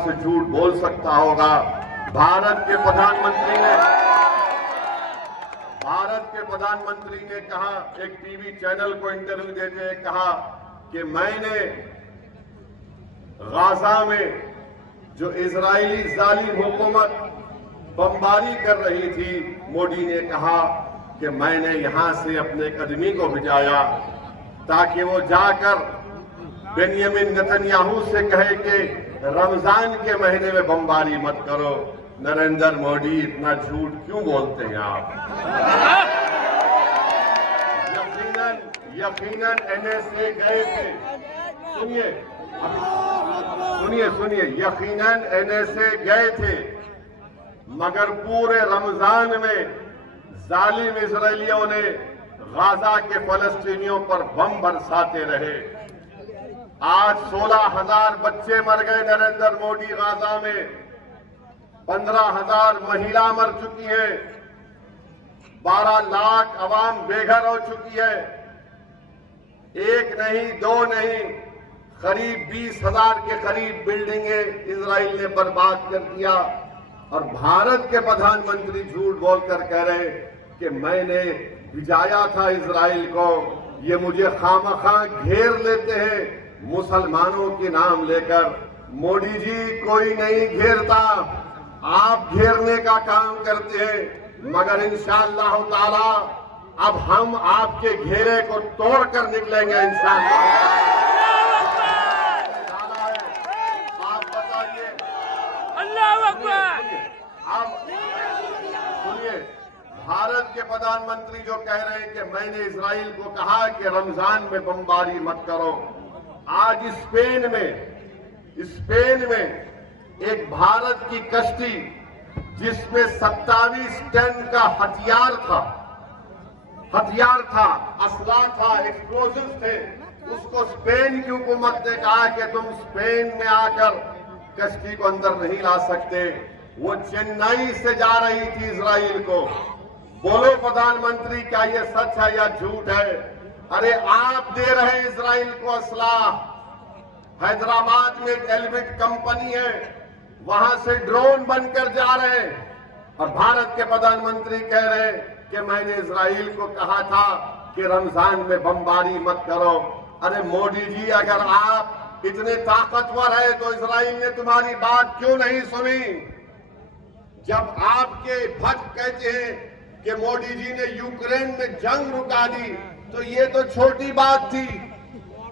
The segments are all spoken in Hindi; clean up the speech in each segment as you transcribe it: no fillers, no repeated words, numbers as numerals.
से झूठ बोल सकता होगा। भारत के प्रधानमंत्री ने कहा, एक टीवी चैनल को इंटरव्यू देते हुए कहा कि मैंने गाजा में जो इजरायली जालिम हुकूमत बमबारी कर रही थी, मोदी ने कहा कि मैंने यहां से अपने कदमी को भिजाया ताकि वो जाकर बेंयामिन नेतन्याहू से कहे कि रमजान के महीने में बमबारी मत करो। नरेंद्र मोदी, इतना झूठ क्यों बोलते हैं आप? यकीनन एनएसए गए थे, सुनिए, यकीनन एनएसए गए थे, मगर पूरे रमजान में जालिम इजरायलियों ने गाजा के फलस्तीनियों पर बम बरसाते रहे। आज 16,000 बच्चे मर गए नरेंद्र मोदी गाजा में, 15,000 महिला मर चुकी है, 12 लाख अवाम बेघर हो चुकी है। एक नहीं, दो नहीं, करीब 20,000 के करीब बिल्डिंगें इजराइल ने बर्बाद कर दिया। और भारत के प्रधानमंत्री झूठ बोलकर कह रहे कि मैंने भिजाया था इजराइल को। ये मुझे खामखा घेर लेते हैं मुसलमानों के नाम लेकर। मोदी जी, कोई नहीं घेरता, आप घेरने का काम करते हैं। मगर इंशाअल्लाह ताला अब हम आपके घेरे को तोड़कर निकलेंगे इंशाअल्लाह। आप बताइए, अल्लाह अकबर। आप सुनिए, भारत के प्रधानमंत्री जो कह रहे हैं कि मैंने इजराइल को कहा कि रमजान में बमबारी मत करो। आज स्पेन में एक भारत की कश्ती जिसमें 27 टन का हथियार था, असला था, एक्सप्लोजिव थे, उसको स्पेन की हुकूमत ने कहा कि तुम स्पेन में आकर कश्ती को अंदर नहीं ला सकते। वो चेन्नई से जा रही थी इजराइल को। बोलो प्रधानमंत्री, क्या ये सच है या झूठ है? अरे आप दे रहे हैं इजराइल को असला। हैदराबाद में एक एल्बिट कंपनी है, वहां से ड्रोन बनकर जा रहे हैं और भारत के प्रधानमंत्री कह रहे हैं कि मैंने इजराइल को कहा था कि रमजान में बमबारी मत करो। अरे मोदी जी, अगर आप इतने ताकतवर है तो इजराइल ने तुम्हारी बात क्यों नहीं सुनी? जब आपके भक्त कहते हैं कि मोदी जी ने यूक्रेन में जंग रुका दी, तो ये तो छोटी बात थी।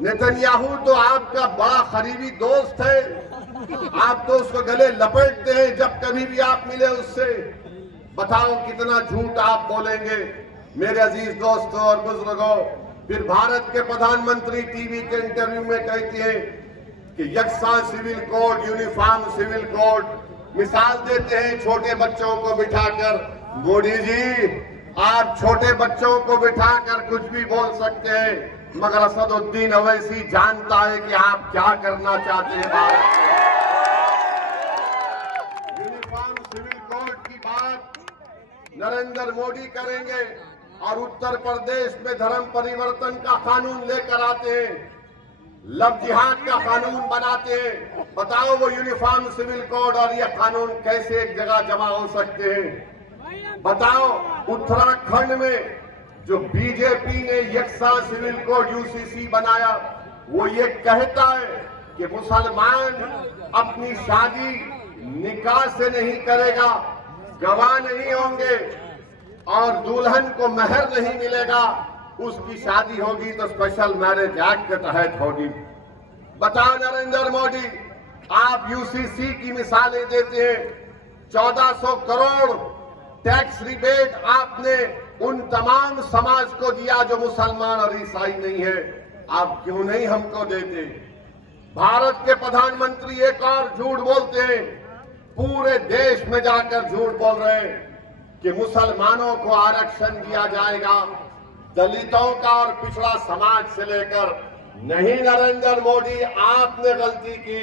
नेतन्याहू तो आपका बड़ा करीबी दोस्त है, आप तो उसको गले लपेटते हैं जब कभी भी आप मिले उससे। बताओ कितना झूठ आप बोलेंगे मेरे अजीज दोस्तों और बुजुर्गों। फिर भारत के प्रधानमंत्री टीवी के इंटरव्यू में कहते हैं कि यकसा civil code, uniform civil code, मिसाल देते हैं छोटे बच्चों को बिठाकर। मोदी जी, आप छोटे बच्चों को बिठाकर कुछ भी बोल सकते हैं, मगर असदुद्दीन अवैसी जानता है कि आप क्या करना चाहते हैं भारत में। यूनिफॉर्म सिविल कोड की बात नरेंद्र मोदी करेंगे और उत्तर प्रदेश में धर्म परिवर्तन का कानून लेकर आते हैं, लव जिहाद का कानून बनाते हैं। बताओ वो यूनिफॉर्म सिविल कोड और ये कानून कैसे एक जगह जमा हो सकते हैं? बताओ, उत्तराखंड में जो बीजेपी ने यकसा सिविल कोड यूसीसी बनाया, वो ये कहता है कि मुसलमान अपनी शादी निकाह से नहीं करेगा, गवाह नहीं होंगे और दुल्हन को महर नहीं मिलेगा। उसकी शादी होगी तो स्पेशल मैरिज एक्ट के तहत होगी। बताओ नरेंद्र मोदी, आप यूसीसी की मिसालें देते हैं। 1400 करोड़ टैक्स रिबेट आपने उन तमाम समाज को दिया जो मुसलमान और ईसाई नहीं है, आप क्यों नहीं हमको देते? भारत के प्रधानमंत्री एक और झूठ बोलते हैं, पूरे देश में जाकर झूठ बोल रहे हैं कि मुसलमानों को आरक्षण दिया जाएगा, दलितों का और पिछड़ा समाज से लेकर। नहीं नरेंद्र मोदी, आपने गलती की।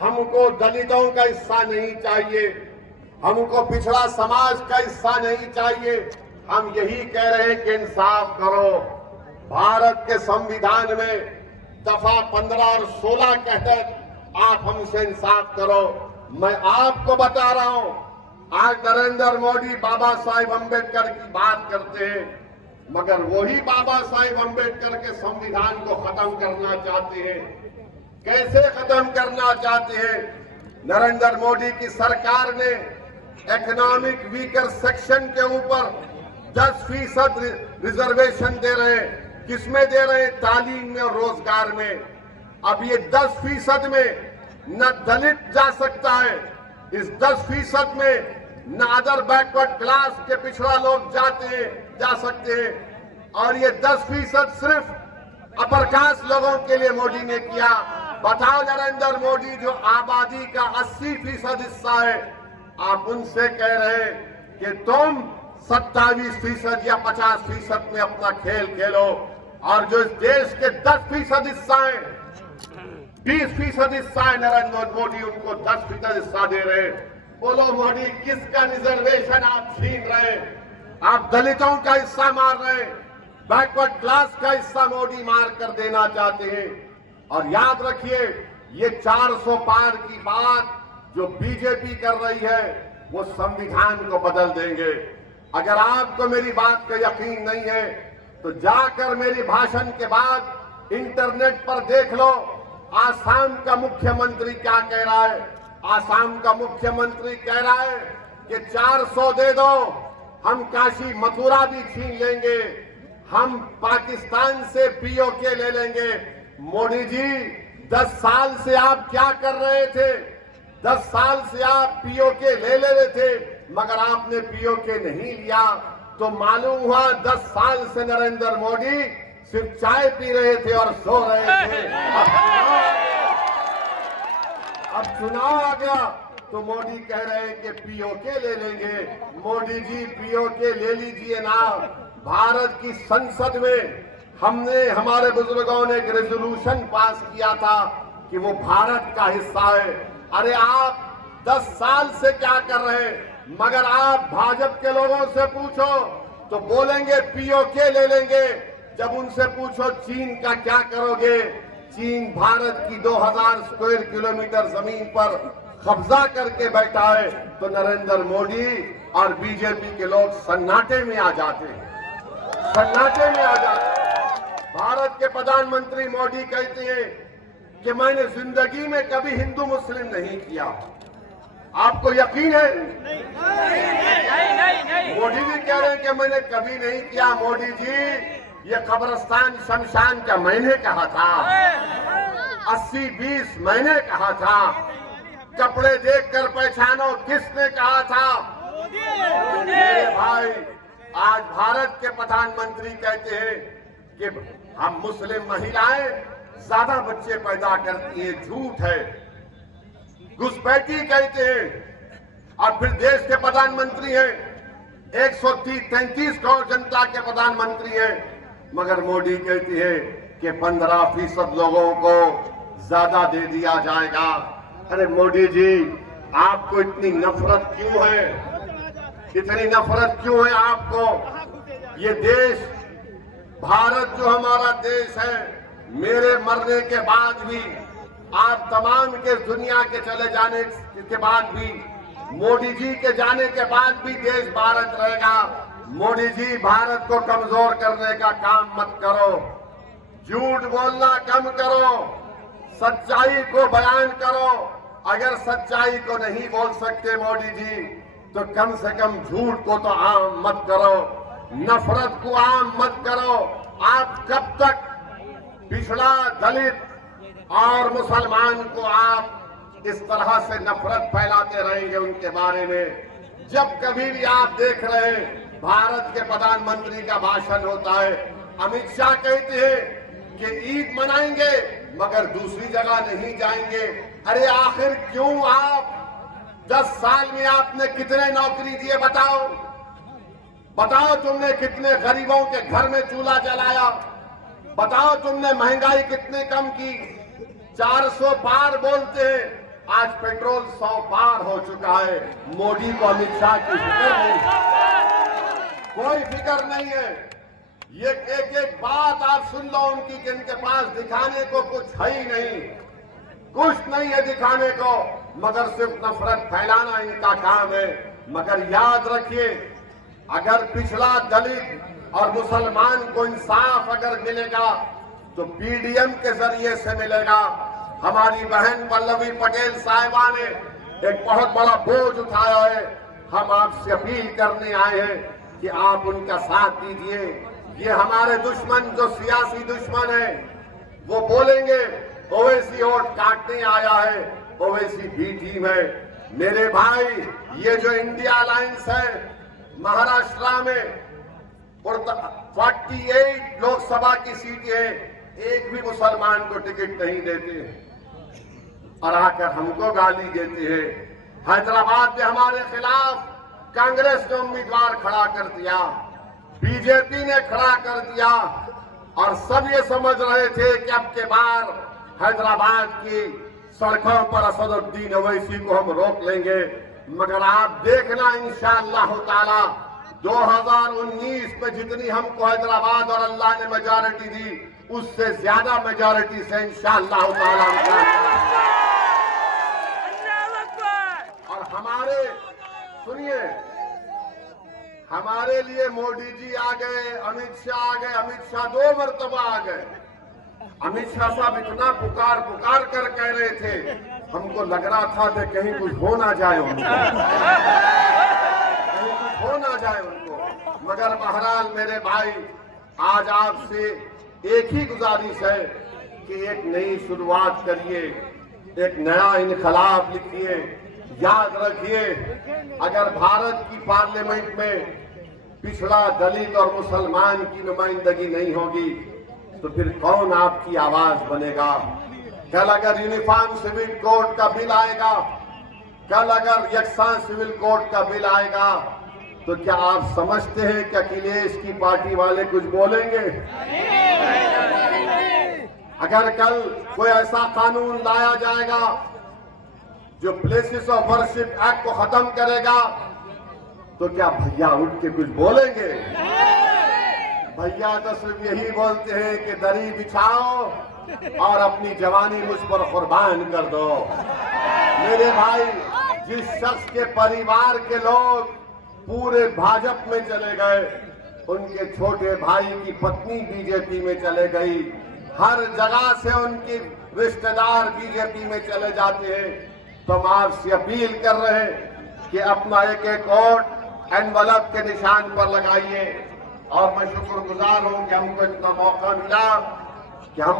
हमको दलितों का हिस्सा नहीं चाहिए, हमको पिछड़ा समाज का हिस्सा नहीं चाहिए। हम यही कह रहे हैं कि इंसाफ करो। भारत के संविधान में दफा 15 और 16 के तहत आप हमसे इंसाफ करो। मैं आपको बता रहा हूं, आज नरेंद्र मोदी बाबा साहिब अम्बेडकर की बात करते हैं, मगर वही बाबा साहिब अम्बेडकर के संविधान को खत्म करना चाहते हैं। कैसे खत्म करना चाहते हैं? नरेंद्र मोदी की सरकार ने इकोनॉमिक वीकर सेक्शन के ऊपर 10% रिजर्वेशन दे रहे हैं। किसमें दे रहे हैं? तालीम में और रोजगार में। अब ये 10% में न दलित जा सकता है, इस 10% में न अदर बैकवर्ड क्लास के पिछड़ा लोग जा सकते हैं, और ये 10% सिर्फ अपर कास्ट लोगों के लिए मोदी ने किया। बताओ नरेंद्र मोदी जो आबादी का 80% हिस्सा है, आप उनसे कह रहे हैं कि तुम 27% या 50% में अपना खेल खेलो, और जो इस देश के 10% हिस्सा है, 20% हिस्सा है, नरेंद्र मोदी उनको 10% हिस्सा दे रहे हैं। बोलो मोदी, किसका रिजर्वेशन आप छीन रहे हैं? आप दलितों का हिस्सा मार रहे हैं, बैकवर्ड क्लास का हिस्सा मोदी मार कर देना चाहते हैं। और याद रखिए, ये 400 पार की बात जो बीजेपी कर रही है, वो संविधान को बदल देंगे। अगर आपको मेरी बात का यकीन नहीं है तो जाकर मेरी भाषण के बाद इंटरनेट पर देख लो, आसाम का मुख्यमंत्री क्या कह रहा है। आसाम का मुख्यमंत्री कह रहा है कि 400 दे दो, हम काशी मथुरा भी छीन लेंगे, हम पाकिस्तान से पीओके ले लेंगे। मोदी जी, 10 साल से आप क्या कर रहे थे? 10 साल से आप पीओके ले रहे थे, मगर आपने पीओके नहीं लिया, तो मालूम हुआ 10 साल से नरेंद्र मोदी सिर्फ चाय पी रहे थे और सो रहे थे। अब चुनाव आ गया तो मोदी कह रहे हैं कि पीओके ले लेंगे। मोदी जी, पीओके ले लीजिए ना। भारत की संसद में हमारे बुजुर्गों ने एक रेजोल्यूशन पास किया था कि वो भारत का हिस्सा है। अरे आप 10 साल से क्या कर रहे हैं? मगर आप भाजपा के लोगों से पूछो तो बोलेंगे पीओके ले लेंगे। जब उनसे पूछो चीन का क्या करोगे, चीन भारत की 2000 स्क्वायर किलोमीटर जमीन पर कब्जा करके बैठा है, तो नरेंद्र मोदी और बीजेपी के लोग सन्नाटे में आ जाते हैं, सन्नाटे में आ जाते हैं। भारत के प्रधानमंत्री मोदी कहते हैं कि मैंने जिंदगी में कभी हिंदू मुस्लिम नहीं किया। आपको यकीन है? मोदी जी कह रहे हैं कि मैंने कभी नहीं किया। मोदी जी, ये कब्रिस्तान शमशान का मैंने कहा था, 80-20 मैंने कहा था। कपड़े देखकर पहचानो, किसने कहा था? मेरे भाई, आज भारत के प्रधानमंत्री कहते हैं कि हम मुस्लिम महिलाएं ज्यादा बच्चे पैदा करती हैं। झूठ है, घुसपैठी कहते हैं। और फिर देश के प्रधानमंत्री हैं, 133 करोड़ जनता के प्रधानमंत्री हैं, मगर मोदी कहती है कि 15% लोगों को ज्यादा दे दिया जाएगा। अरे मोदी जी, आपको इतनी नफरत क्यों है? इतनी नफरत क्यों है आपको? ये देश, भारत जो हमारा देश है, मेरे मरने के बाद भी, आप तमाम के दुनिया के चले जाने के बाद भी, मोदी जी के जाने के बाद भी देश भारत रहेगा। मोदी जी, भारत को कमजोर करने का काम मत करो, झूठ बोलना कम करो, सच्चाई को बयान करो। अगर सच्चाई को नहीं बोल सकते मोदी जी, तो कम से कम झूठ को तो आम मत करो, नफरत को आम मत करो। आप कब तक पिछड़ा, दलित और मुसलमान को आप इस तरह से नफरत फैलाते रहेंगे उनके बारे में? जब कभी भी आप देख रहे हैं भारत के प्रधानमंत्री का भाषण होता है, अमित शाह कहते हैं कि ईद मनाएंगे मगर दूसरी जगह नहीं जाएंगे। अरे आखिर क्यों? आप 10 साल में आपने कितने नौकरी दिए? बताओ बताओ, तुमने कितने गरीबों के घर में चूल्हा जलाया? बताओ, तुमने महंगाई कितने कम की? 400 पार बोलते हैं, आज पेट्रोल 100 पार हो चुका है। मोदी को अमित शाह की फिक्र नहीं, कोई फिक्र नहीं है। ये एक एक बात आप सुन लो उनकी, जिनके पास दिखाने को कुछ है ही नहीं। कुछ नहीं है दिखाने को, मगर सिर्फ नफरत फैलाना इनका काम है। मगर याद रखिए, अगर पिछड़ा दलित और मुसलमान को इंसाफ अगर मिलेगा तो पीडीएम के जरिए से मिलेगा। हमारी बहन पल्लवी पटेल साहिबा ने एक बहुत बड़ा बोझ उठाया है। हम आपसे अपील करने आए हैं कि आप उनका साथ दीजिए। ये हमारे दुश्मन, जो सियासी दुश्मन है, वो बोलेंगे ओवैसी वोट काटने आया है, ओवैसी बी टीम है। मेरे भाई, ये जो इंडिया अलायंस है, महाराष्ट्र में 48 लोकसभा की सीटें हैं, एक भी मुसलमान को टिकट नहीं देते और आकर हमको गाली देते हैं। हैदराबाद में हमारे खिलाफ कांग्रेस ने उम्मीदवार खड़ा कर दिया, बीजेपी ने खड़ा कर दिया और सब ये समझ रहे थे कि अब के बार हैदराबाद की सड़कों पर असदुद्दीन ओवैसी को हम रोक लेंगे। मगर आप देखना इंशाअल्लाह ताला 2019 में जितनी हमको हैदराबाद और अल्लाह ने मेजॉरिटी दी, उससे ज्यादा मेजॉरिटी से इंशाअल्लाह ताला और हमारे, सुनिए, हमारे लिए मोदी जी आ गए, अमित शाह आ गए। अमित शाह 2 मरतबा आ गए। अमित शाह साहब इतना पुकार पुकार कर कह रहे थे, हमको लग रहा था कि कहीं कुछ हो ना जाए उनको, कहीं कुछ हो ना जाए उनको। मगर बहरहाल मेरे भाई, आज आपसे एक ही गुजारिश है कि एक नई शुरुआत करिए, एक नया इनकलाब लिखिए। याद रखिए, अगर भारत की पार्लियामेंट में पिछड़ा दलित और मुसलमान की नुमाइंदगी नहीं होगी तो फिर कौन आपकी आवाज बनेगा? कल अगर यूनिफॉर्म सिविल कोड का बिल आएगा, कल अगर यकसान सिविल कोड का बिल आएगा, तो क्या आप समझते हैं कि अखिलेश की पार्टी वाले कुछ बोलेंगे? अगर कल कोई ऐसा कानून लाया जाएगा जो प्लेसेस ऑफ वर्शिप एक्ट को खत्म करेगा, तो क्या भैया उठ के कुछ बोलेंगे? भैया तो सिर्फ यही बोलते हैं कि दरी बिछाओ और अपनी जवानी मुझ पर कुर्बान कर दो। मेरे भाई, जिस शख्स के परिवार के लोग पूरे भाजपा में चले गए, उनके छोटे भाई की पत्नी बीजेपी में चले गई, हर जगह से उनके रिश्तेदार बीजेपी में चले जाते हैं। तो हम आपसे अपील कर रहे हैं कि अपना एक एक वोट एनवलप के निशान पर लगाइए। और मैं शुक्रगुजार हूं कि हमको इतना मौका मिला कि हम